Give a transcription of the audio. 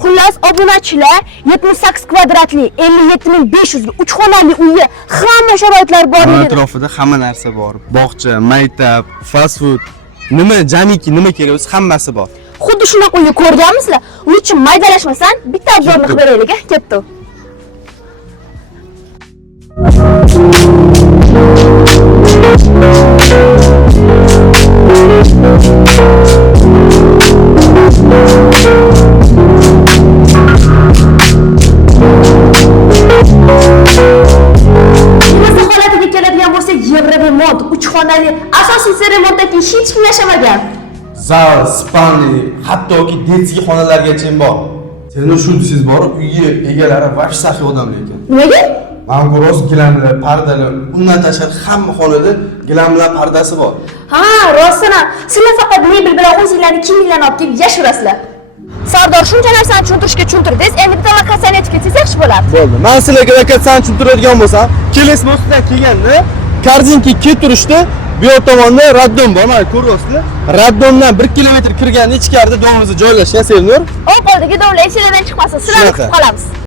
Xullas, obunachilar 78 kvadratli, 57.500 ga 3 xonali uyi, hamma sharoitlar bor edi. Atrofida hamma narsa bor. Bog'cha, maktab, fast food, jamiki nima kerak bo'lsa hammasi bor. Xuddi shunaqa uyni ko'rganmisizlar? Lutchi maydalashmasan, bitta obzorni qilib beraylik, ketdi. Remont, 3 xonali, asosiysi remontdan keyin hech kim yashamagan. Zal, spalni, hattoki detskiy xonalargacha bor. Sening shu desangiz bor, uyi egalari vash saxiy odam lekin. Nimaga? Manguros gilamlar, pardalar, undan tashqari hamma xonada gilamlar, pardasi bor. Ha, rostdan. Sizlar faqat mebel bilan o'zingizlarning kiyiminglarni olib kelib yashaverasizlar. Sardor shuncha narsani tushuntirdingiz, endi bitta lokatsiyani aytib ketsangiz yaxshi bo'lardi. Bo'ldi. Men sizlarga lokatsiyani tushuntiradigan bo'lsam, kelesi mostidan kelganda Karzinki turishda bu yoq tomonda raddom bor, mana ko'ryapsizlar. Raddomdan 1 kilometr kirganda ichkarida domimiz joylashgan, Sevinur. Oq qo'ldagi domlar esingizdan chiqmasin, sizlarni kutib qolamiz.